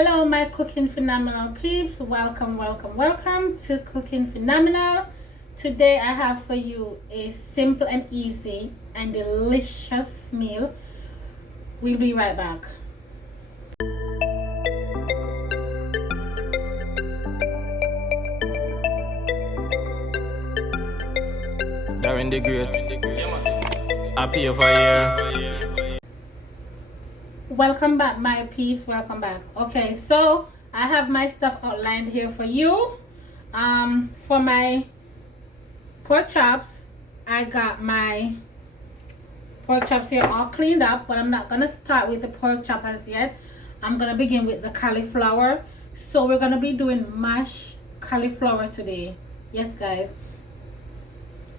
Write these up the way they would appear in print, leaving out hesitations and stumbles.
Hello my cooking phenomenal peeps, welcome to Cooking Phenomenal. Today I have for you a simple and easy and delicious meal. We'll be right back. Darren the Great, happy over here. Welcome back my peeps, welcome back. Okay, so I have my stuff outlined here for you. For my pork chops, I got my pork chops here all cleaned up, but I'm not gonna start with the pork chop as yet. I'm gonna begin with the cauliflower. So we're gonna be doing mashed cauliflower today. Yes guys,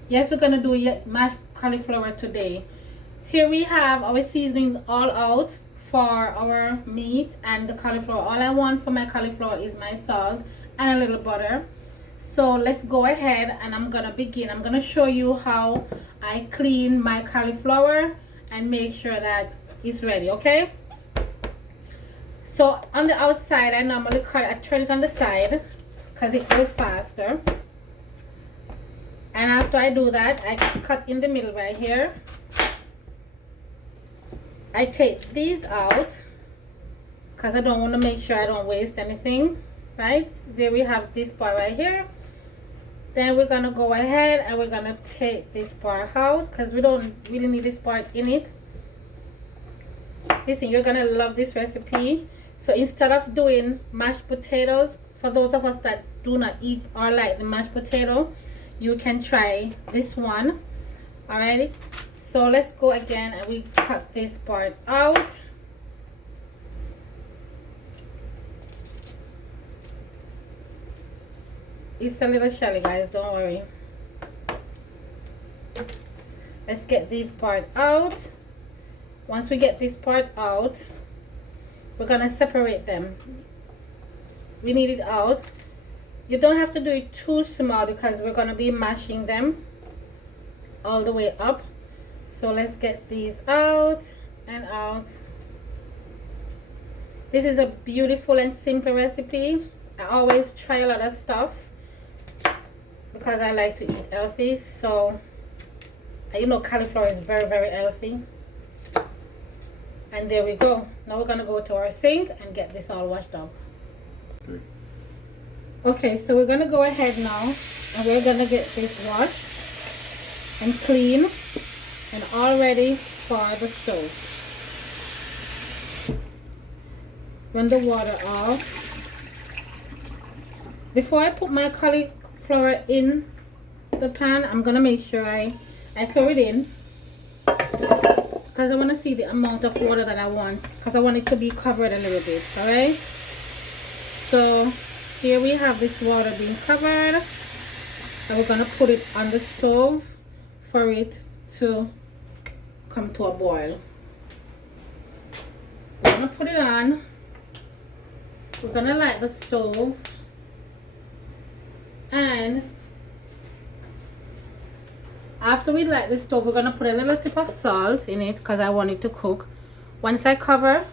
yes, we're gonna do mashed cauliflower today. Here we have our seasonings all out for our meat and the cauliflower. All I want for my cauliflower is my salt and a little butter. So let's go ahead and I'm gonna begin. I'm gonna show you how I clean my cauliflower and make sure that it's ready. Okay, so on the outside I normally I turn it on the side because it goes faster, and after I do that I cut in the middle right here. I take these out because I don't want to make sure I don't waste anything. Right there we have this part right here. Then we're gonna go ahead and we're gonna take this part out because we don't really need this part in it. Listen, you're gonna love this recipe. So instead of doing mashed potatoes, for those of us that do not eat or like the mashed potato, you can try this one. Alrighty, so let's go again and we cut this part out. It's a little shelly guys, don't worry. Let's get this part out. Once we get this part out, we're gonna separate them. We need it out. You don't have to do it too small because we're gonna be mashing them all the way up. So let's get these out and out. This is a beautiful and simple recipe. I always try a lot of stuff because I like to eat healthy. So you know cauliflower is very healthy. And there we go. Now we're gonna go to our sink and get this all washed up. Okay, so we're gonna go ahead now and we're gonna get this washed and clean and all ready for the stove. Run the water off. Before I put my cauliflower in the pan, I'm gonna make sure I throw it in because I want to see the amount of water that I want, because I want it to be covered a little bit. All right, so here we have this water being covered and we're gonna put it on the stove for it to come to a boil. We're gonna put it on. We're gonna light the stove, and after we light the stove we're gonna put a little tip of salt in it because I want it to cook. Once I cover,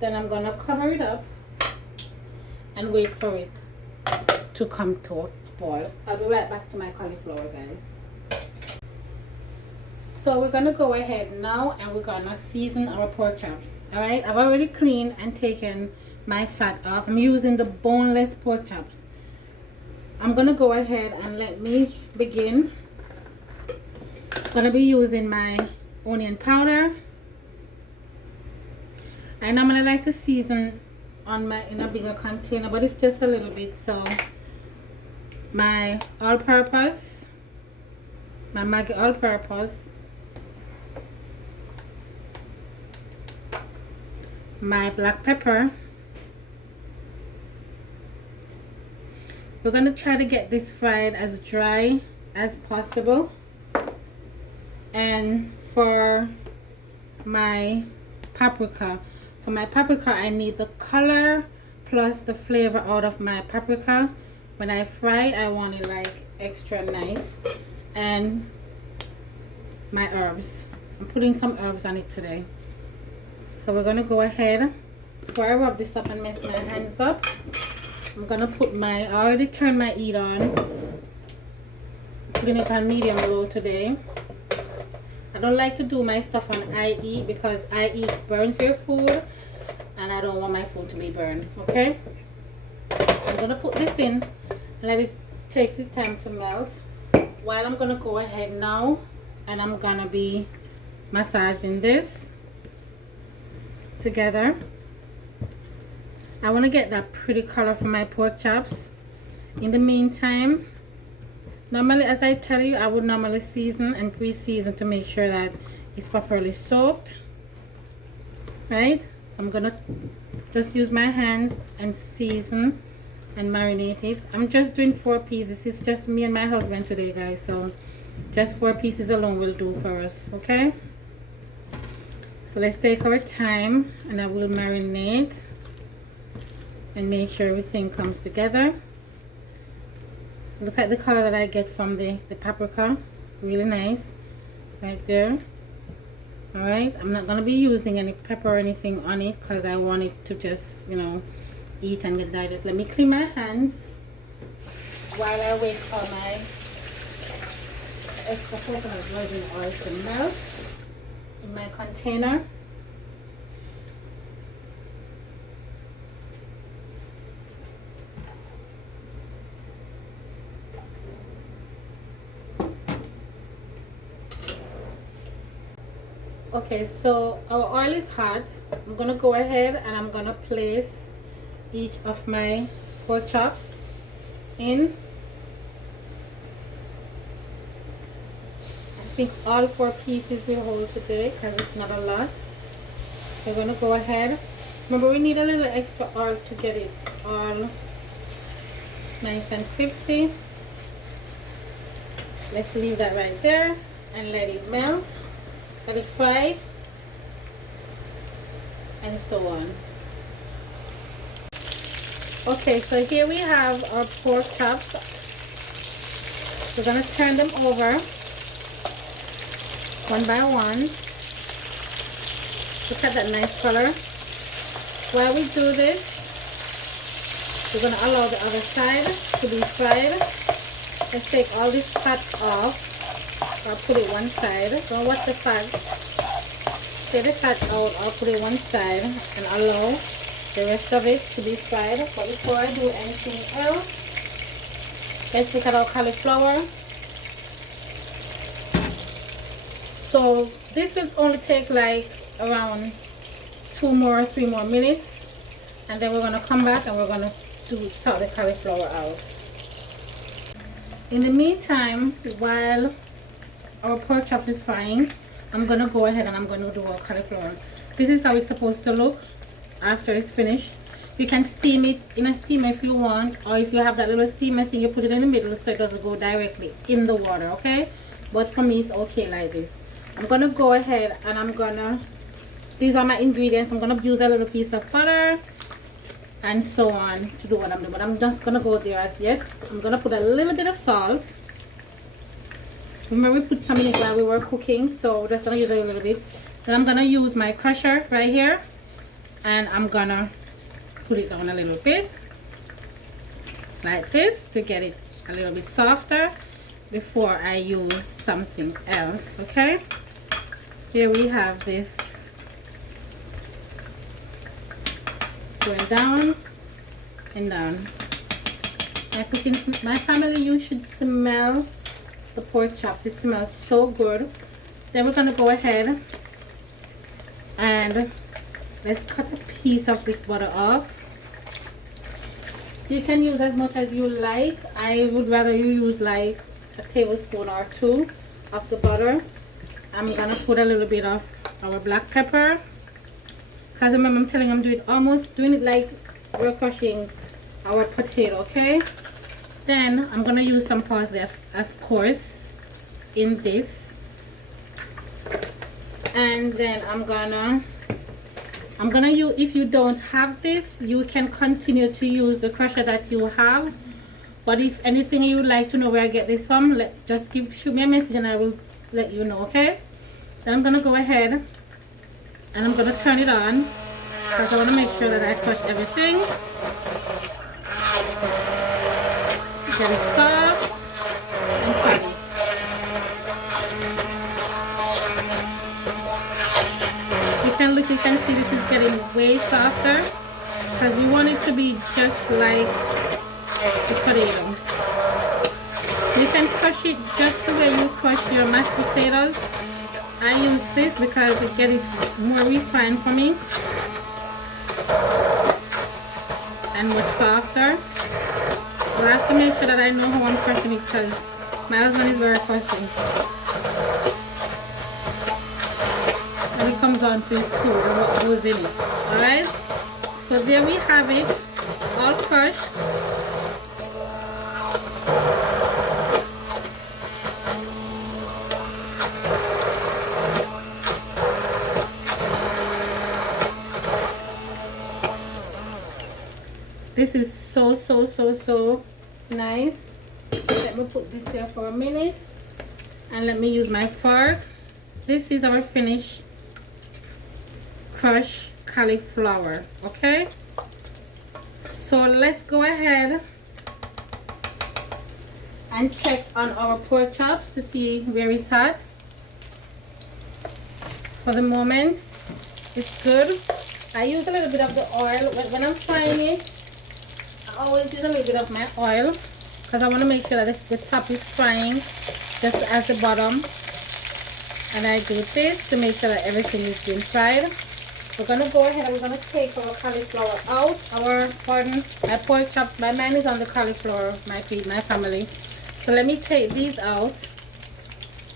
then I'm gonna cover it up and wait for it to come to a boil. I'll be right back to my cauliflower guys. So we're gonna go ahead now and we're gonna season our pork chops. All right, I've already cleaned and taken my fat off. I'm using the boneless pork chops. I'm gonna go ahead and let me begin. I'm gonna be using my onion powder, and I'm gonna like to season on in a bigger container, but it's just a little bit. So my all-purpose, my Maggi all-purpose, my black pepper. We're gonna try to get this fried as dry as possible. And for my paprika, I need the color plus the flavor out of my paprika. When I fry, I want it like extra nice. And my herbs, I'm putting some herbs on it today. So we're gonna go ahead before I rub this up and mess my hands up, I'm gonna put I already turned my heat on, putting it on medium low today. I don't like to do my stuff on high heat because high heat burns your food, and I don't want my food to be burned. Okay, so I'm gonna put this in and let it take its time to melt, while I'm gonna go ahead now and I'm gonna be massaging this together. I want to get that pretty color for my pork chops. In the meantime, normally, as I tell you, I would normally season and pre-season to make sure that it's properly soaked, right? So I'm gonna just use my hands and season and marinate it. I'm just doing 4 pieces. It's just me and my husband today, guys, so just 4 pieces alone will do for us. Okay, so let's take our time and I will marinate and make sure everything comes together. Look at the color that I get from the paprika. Really nice right there. All right, I'm not going to be using any pepper or anything on it because I want it to just, you know, eat and get digested. Let me clean my hands while I wait for my extra coconut virgin oil to melt in my container. Okay, so our oil is hot. I'm gonna go ahead and I'm gonna place each of my pork chops in. I think all 4 pieces will hold today because it's not a lot. So we're gonna go ahead. Remember, we need a little extra oil to get it all nice and crispy. Let's leave that right there and let it melt. Let it fry, and so on. Okay, so here we have our pork chops. We're gonna turn them over one by one. Look at that nice color. While we do this, we're gonna allow the other side to be fried. Let's take all this fat off. I'll put it one side. Don't watch the fat. Take the fat out. I'll put it one side and allow the rest of it to be fried. But before I do anything else, let's look at our cauliflower. So this will only take like around 2 more, 3 more minutes, and then we're gonna come back and we're gonna sort the cauliflower out. In the meantime, while our pork chop is frying, I'm gonna go ahead and I'm gonna do our cauliflower. This is how it's supposed to look after it's finished. You can steam it in a steamer if you want, or if you have that little steamer thing, you put it in the middle so it doesn't go directly in the water, okay? But for me, it's okay like this. I'm gonna go ahead and I'm gonna, these are my ingredients. I'm gonna use a little piece of butter and so on to do what I'm doing, but I'm just gonna go there as yet. I'm gonna put a little bit of salt. Remember, we put some in it while we were cooking, so we're just gonna use a little bit. Then I'm gonna use my crusher right here and I'm gonna put it down a little bit like this to get it a little bit softer before I use something else. Okay, here we have this going down and down. My family, you should smell the pork chops. It smells so good. Then we're gonna go ahead and let's cut a piece of this butter off. You can use as much as you like. I would rather you use like a tablespoon or 2 of the butter. I'm gonna put a little bit of our black pepper, because remember, I'm telling you, I'm doing it like we're crushing our potato. Okay, then I'm gonna use some parsley, of course, in this, and then I'm gonna use, if you don't have this, you can continue to use the crusher that you have. But if anything you would like to know where I get this from, just shoot me a message and I will let you know. Okay, then I'm gonna go ahead and I'm gonna turn it on because I want to make sure that I crush everything. Get it soft and funny. You can look, you can see this is getting way softer because we want it to be just like the potato. You can crush it just the way you crush your mashed potatoes. I use this because it gets it more refined for me and much softer. But I have to make sure that I know how I'm crushing it because my husband is very fussy. And it comes on to his food and what goes in it. Alright? So there we have it, all crushed. This is so nice. Let me put this here for a minute and let me use my fork. This is our finished crushed cauliflower. Okay, so let's go ahead and check on our pork chops to see where it's at. For the moment it's good. I use a little bit of the oil when I'm frying it. I always use a little bit of my oil because I want to make sure that the top is frying just as the bottom, and I do this to make sure that everything is being fried. We're going to go ahead and we're going to take our cauliflower out. My pork chops, my man is on the cauliflower, my family. So let me take these out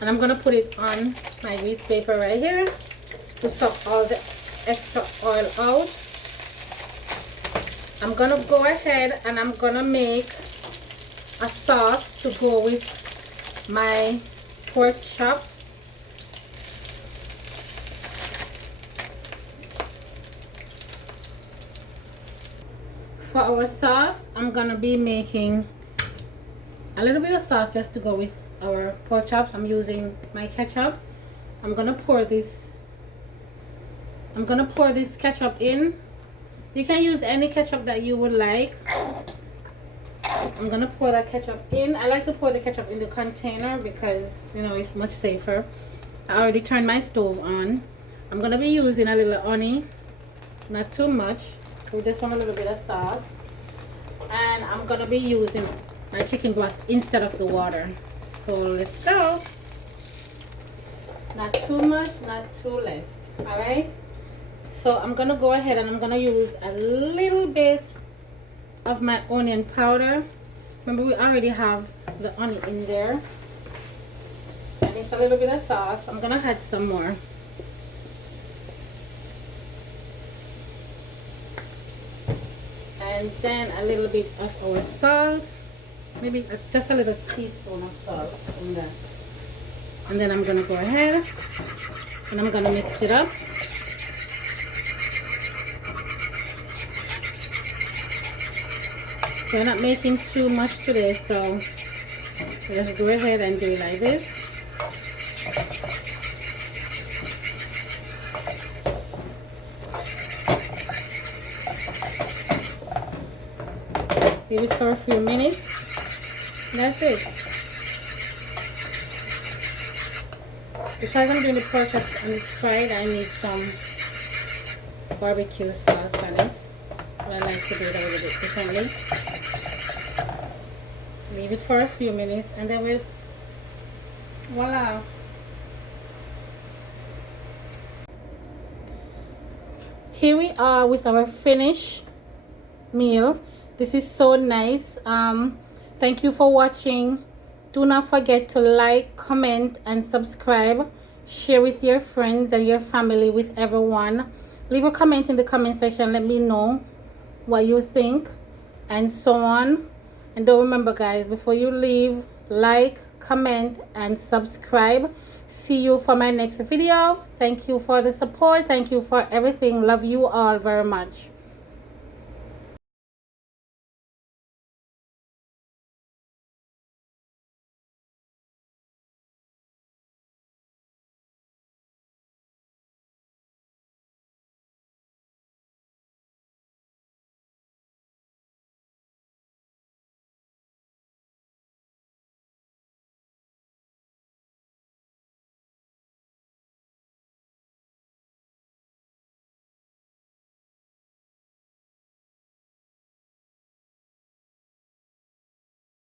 and I'm going to put it on my grease paper right here to suck all the extra oil out. I'm gonna go ahead and I'm gonna make a sauce to go with my pork chops. For our sauce, I'm gonna be making a little bit of sauce just to go with our pork chops. I'm using my ketchup. I'm gonna pour this ketchup in. You can use any ketchup that you would like. I'm gonna pour that ketchup in. I like to pour the ketchup in the container because, you know, it's much safer. I already turned my stove on. I'm gonna be using a little honey, not too much. We just want a little bit of sauce. And I'm gonna be using my chicken broth instead of the water. So let's go. Not too much, not too less. All right. So I'm gonna go ahead and I'm gonna use a little bit of my onion powder. Remember, we already have the onion in there, and it's a little bit of sauce. I'm gonna add some more. And then a little bit of our salt, maybe just a little teaspoon of salt in that. And then I'm gonna go ahead and I'm gonna mix it up. We're not making too much today, so let's go ahead and do it like this. Leave it for a few minutes. That's it. Because I'm doing the pork chops and it's fried, I need some barbecue sauce on it. I like to do it a little bit differently. Leave it for a few minutes and then voila. Here we are with our finished meal. This is so nice. Thank you for watching. Do not forget to like, comment and subscribe. Share with your friends and your family, with everyone. Leave a comment in the comment section. Let me know what you think and so on. And don't remember, guys, before you leave, like, comment and subscribe. See you for my next video. Thank you for the support. Thank you for everything. Love you all very much.